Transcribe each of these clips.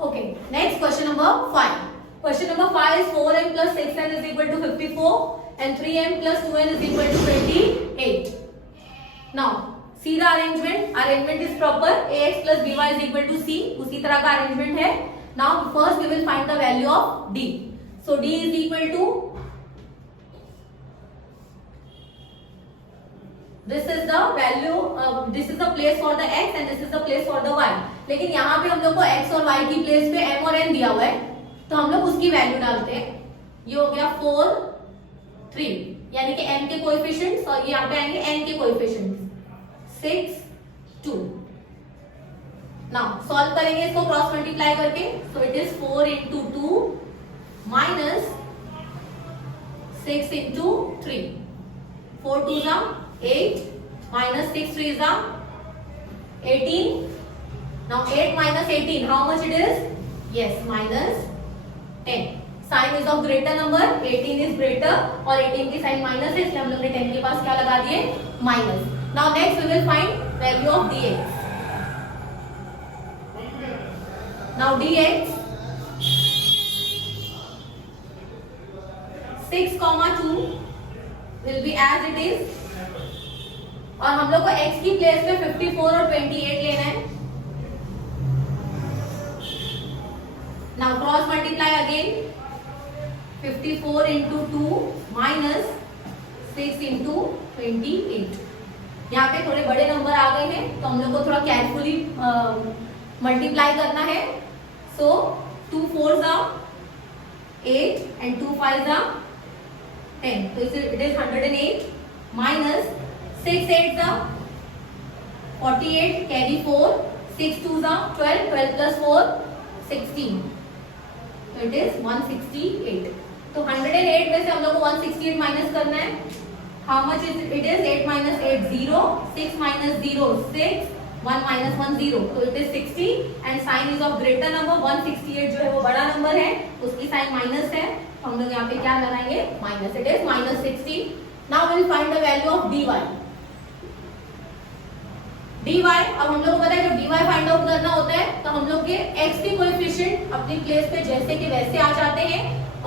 Okay, next question number 5. Question number 5 is 4m plus 6n is equal to 54 and 3m plus 2n is equal to 28. Now, see the arrangement. Arrangement is proper. ax plus by is equal to c. उसी तरह का arrangement है. Now, first we will find the value of d. So, d is equal to, this is the value, this is the place for the x and this is the place for the y. लेकिन यहाँ पे हम लोग को x और y की प्लेस पे m और n दिया हुआ है, तो हम लोग उसकी वैल्यू डालते हैं. ये हो गया 4, 3, यानी कि m के कोएफिशिएंट्स और यहाँ पे आएंगे n के कोएफिशिएंट्स 6, 2. नाउ सॉल्व करेंगे इसको क्रॉस मल्टीप्लाई करके. सो इट इज 4 इंटू 2 माइनस 6 इंटू 3. 4 2 जा 8 minus 6 3 is 18. Now 8 minus 18, how much it is? Yes, minus 10. Sign is of greater number. 18 is greater और 18 की साइन माइनस है, इसलिए हम लोग ने 10 के पास क्या लगा दिए? Minus. Now next we will find value of dx. Now dx 6,2 will be as it is. और हम लोग को x की प्लेस पे 54 और 28 लेना है. Now cross multiply again. 54 into 2 माइनस 6 इंटू 28. यहाँ पे थोड़े बड़े नंबर आ गए हैं, तो हम लोग को थोड़ा केयरफुली मल्टीप्लाई करना है. सो 2 4 8 एंड 2 5 10. तो इट इज 108 माइनस 6 8 48 कैरी 4 6 2 12 12 plus 4 16. तो इट इज 168. तो 108 में से हम लोग को 168 माइनस करना है. How much is it? Is 8 minus 8 0, 6 minus 0 6, 1 minus 1 0. तो it is 60 and sign is of greater number. 168 जो है वो बड़ा नंबर है, उसकी साइन माइनस है, तो हम लोग यहाँ पे क्या लगाएंगे? Minus. It is minus 60. Now will find the value of dy. dy, अब हम लोग को पता है जब dy फाइंड आउट करना होता है तो हम लोग के x के कोएफिशिएंट अपनी प्लेस पे जैसे के वैसे आ जाते हैं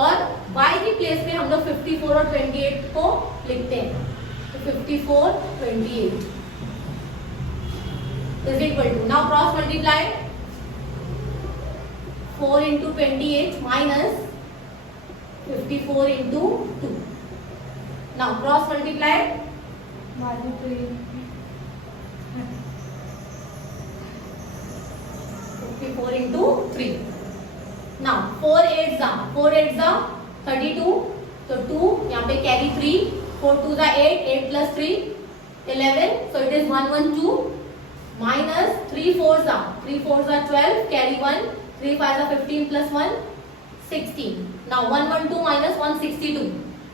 और y की प्लेस पे हम लोग 54 और 28 को लिखते हैं. तो 54 28 is equal to, now cross multiply 4 into 28 minus 54 into 2. Now cross multiply 54 into 3. Now 4 8 32. तो 2 यहाँ पे कैरी 3. 4 2 8, 8 plus 3 11. So it is 112 minus 3 4 12 carry 1. 3 5 15 plus 1 16. Now 112 minus 162.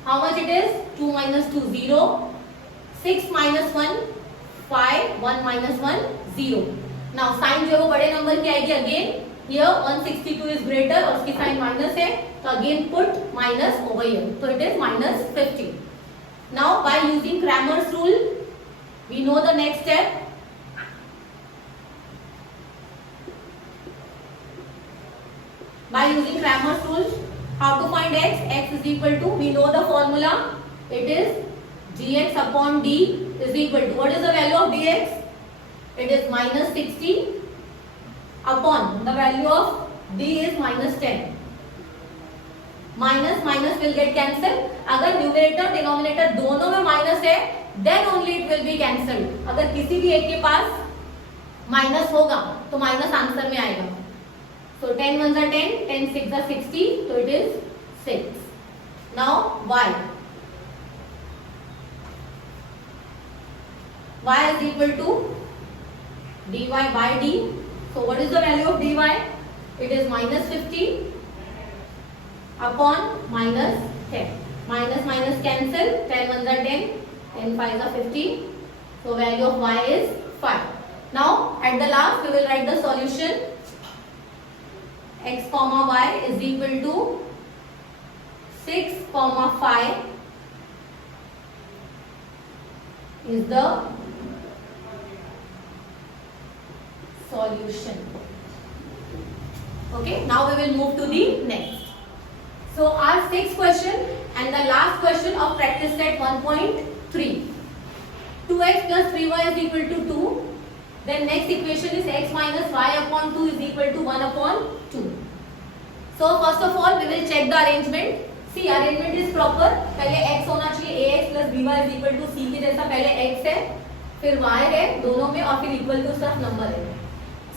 How much it is? 2 minus 2 0. 6 minus 1 5. 1 minus 1 0. नाउ साइन जो है वो बड़े नंबर की आएगी. अगेन हियर 162 इज ग्रेटर और उसकी साइन माइनस है, तो again put minus over here. तो it is minus 50. Now by using Cramer's rule we know the next step. By using Cramer's rule how to find x? x is equal to, we know the formula, it is dx upon d is equal to, what is the value of dx? It is minus 60 upon the value of d is minus 10. Minus minus will get cancelled. अगर numerator denominator दोनों में माइनस है then only it will be cancelled. अगर किसी भी एक के पास माइनस होगा तो माइनस आंसर में आएगा. So 10 1 10, 10 6 60, तो it is 6. Now y. Y is equal to dy by d. So what is the value of dy? It is minus 50 upon minus 10. Minus minus cancel. 10 1 10, 10 5 50. So value of y is 5. Now at the last we will write the solution. X comma y is equal to 6 comma 5 is the solution. Okay, now we will move to the next. So our sixth question and the last question of practice set 1.3. 2x plus 3y is equal to 2. Then next equation is x minus y upon 2 is equal to 1 upon 2. So first of all we will check the arrangement. See, arrangement is proper. पहले x होना चाहिए ax plus by is equal to c के जैसा. पहले x है फिर y है दोनों में और फिर इक्वल टू सिर्फ नंबर है.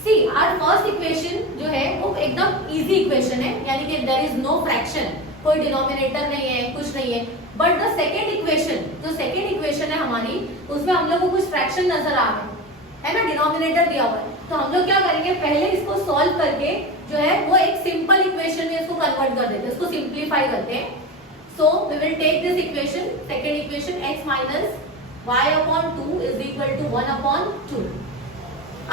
सी आवर फर्स्ट इक्वेशन जो है वो एकदम इजी इक्वेशन है, यानी कि देयर इज नो फ्रैक्शन, कोई डिनोमिनेटर नहीं है, कुछ नहीं है. बट द सेकंड इक्वेशन, जो सेकंड इक्वेशन है हमारी, उसमें हम लोग को कुछ फ्रैक्शन नजर आ रहे हैं, है ना, डिनोमिनेटर दिया हुआ है. तो हम लोग क्या करेंगे, पहले इसको सॉल्व करके जो है वो एक सिंपल इक्वेशन में इसको कन्वर्ट कर देते हैं, इसको सिंप्लीफाई करते हैं. So we will take this equation, second equation x minus y upon 2 is equal to 1 upon 2.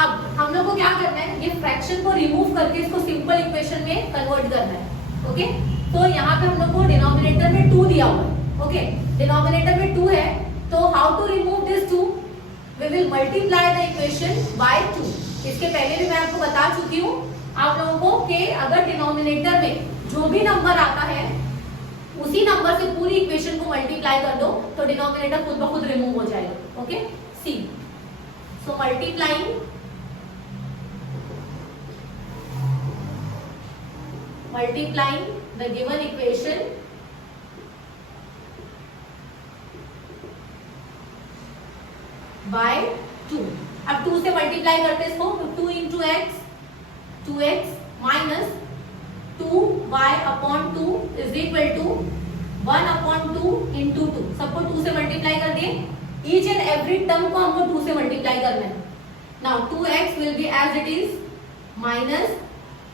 अब हम लोग को क्या करना है, ये फ्रैक्शन को रिमूव करके इसको सिंपल इक्वेशन में कन्वर्ट करना है. ओके, तो यहाँ पे हम लोग को डिनोमिनेटर में 2 दिया हुआ है. ओके, डिनोमिनेटर में 2 है, तो how to remove this 2, we will multiply the equation by 2. इसके पहले भी मैं आपको बता चुकी हूँ आप लोगों को कि अगर डिनोमिनेटर में जो भी नंबर आता है उसी नंबर से पूरी इक्वेशन को मल्टीप्लाई कर दो तो डिनोमिनेटर खुद ब खुद रिमूव हो जाएगा. Okay, see, so multiplying the given equation by 2. अब 2 से मल्टीप्लाई करते हैं इसको, तो 2 into x, 2x minus 2y upon 2 is equal to 1 upon 2 into 2. सबको 2 से मल्टीप्लाई कर दिए. ईच एंड एवरी टर्म को हमको 2 से मल्टीप्लाई करना है. Now 2x will be as it is minus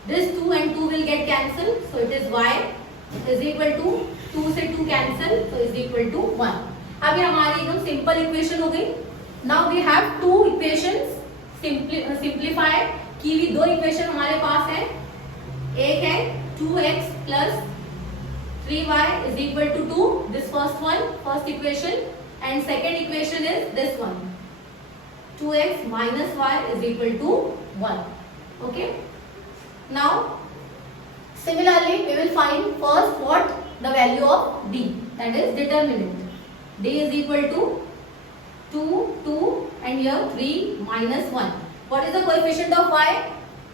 this 2 and 2 will get cancelled, so it is y is equal to 2 से 2 cancel, so is equal to 1. अब ये हमारी एकदम सिंपल इक्वेशन हो गई. Now we have two equations simplified की भी दो इक्वेशन हमारे पास है. एक है 2x plus 3y is equal to 2, this first one, first equation, and second equation is this one, 2x minus y is equal to 1. Okay. Now similarly we will find first what the value of d, that is determinant. D is equal to 2 2 and here 3 minus 1. What is the coefficient of y?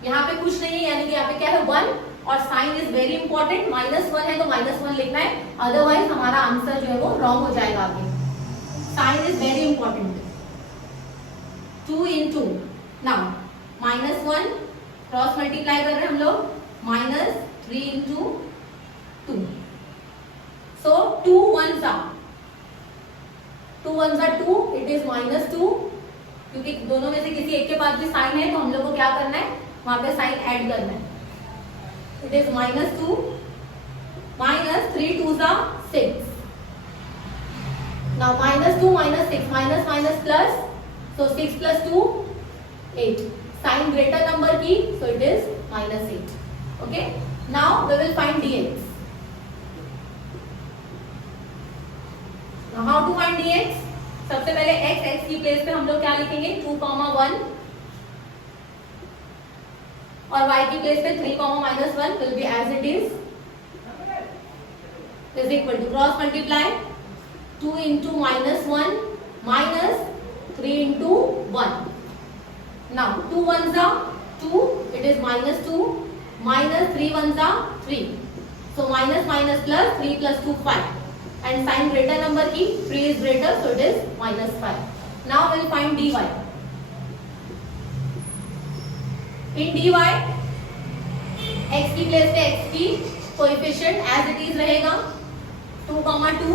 यहाँ पे कुछ नहीं है, यानी कि यहाँ पे क्या है 1, और साइन इज वेरी इंपॉर्टेंट, -1 है तो -1 लिखना है, अदरवाइज हमारा आंसर जो है वो रॉन्ग हो जाएगा आगे. Sign is very important. 2 into now -1 cross multiply कर रहे हैं हम लोग, -3 into 2. So 2 1s are 2, it is -2, क्योंकि दोनों में से किसी एक के पास भी साइन है तो हम लोग को क्या करना है, वहां पे साइन ऐड करना है. It is -2 -3 2s are 6. Now -2 -6 minus plus, so 6 plus 2 8. Sign greater number की, so it is -8. Okay, now we will find dx. Now how to find dx? सबसे पहले x की प्लेस पे हम लोग क्या लिखेंगे, 2, 1, और y की प्लेस पे 3, -1 will be as it is equal to cross multiply 2 into -1 minus 3 into 1. Now 2 1s are 2, it is -2, -3 1s are 3, so minus plus 3 plus 2 5, and sign greater number की 3 is greater, so it is -5. Now we will find dy. In dy x की प्लेस पे x की coefficient as it is रहेगा 2, 2,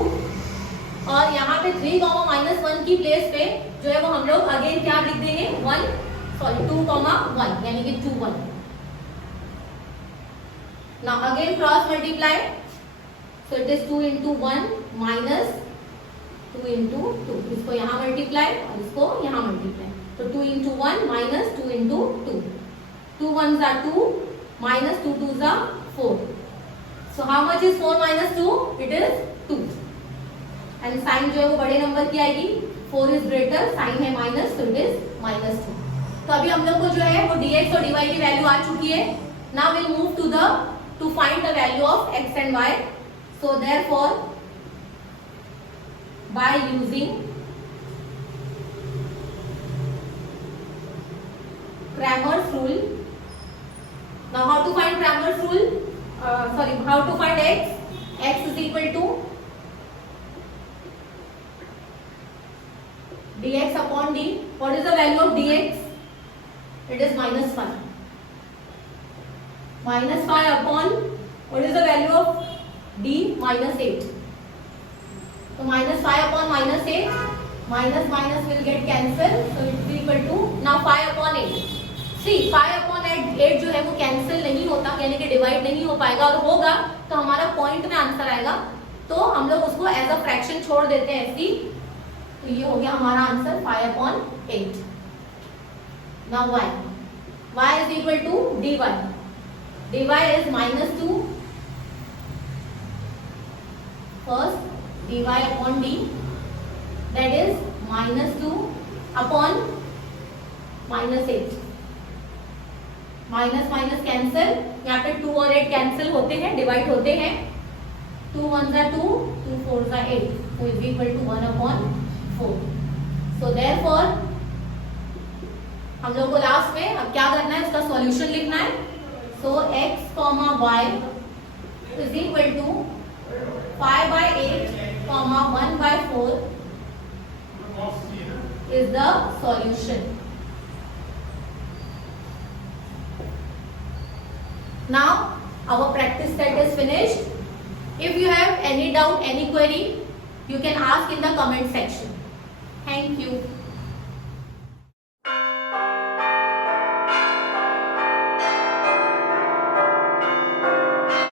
और यहाँ पे 3, -1 की प्लेस पे जो है वो हम लोग अगेन क्या लिख देंगे 2, 1, यानी कि 2 1. Now again cross multiply, so it is 2 into 1 minus 2 into 2. इसको यहाँ मल्टीप्लाई और इसको यहाँ मल्टीप्लाई, तो 2 into 1 minus 2 into 2. 2 1s are 2, minus 2 2s are 4. So how much is 4 minus 2? It is 2. And sign जो है वो बड़े नंबर की आएगी, 4 is greater, sign है माइनस, so it is -2. तो अभी हम लोग को जो है वो dx और dy की वैल्यू आ चुकी है. Now we'll move to find the value of x and y. So therefore, by using Cramer's rule. Now how to find Cramer's rule? How to find x? X is equal to dx upon d. What is the value of dx? It is minus 5. Minus 5 upon, what is the value of d? Minus 8. So minus 5 upon minus 8, minus minus will get cancelled, so it will be equal to, now 5 upon 8. See, 5 upon 8 जो है वो कैंसिल नहीं होता, यानी कि डिवाइड नहीं हो पाएगा, और होगा तो हमारा पॉइंट में आंसर आएगा, तो हम लोग उसको एज अ फ्रैक्शन छोड़ देते हैं ऐसी. तो ये हो गया हमारा आंसर 5 upon 8. Now y is equal to dy. dy is minus 2. First dy upon d, that is minus 2 upon minus 8. Minus minus cancel, यहाँ पे 2 और 8 कैंसिल होते हैं, डिवाइड होते हैं. 2 1 जा 2, 2 4 जा 8, so is equal to 1 upon 4. So therefore हम लोग को लास्ट में अब क्या करना है, इसका सॉल्यूशन लिखना है. So x, y is equal to 5 by 8, 1 by 4 is the solution. Now our practice set is finished. If you have any doubt, any query, you can ask in the comment section. Thank you.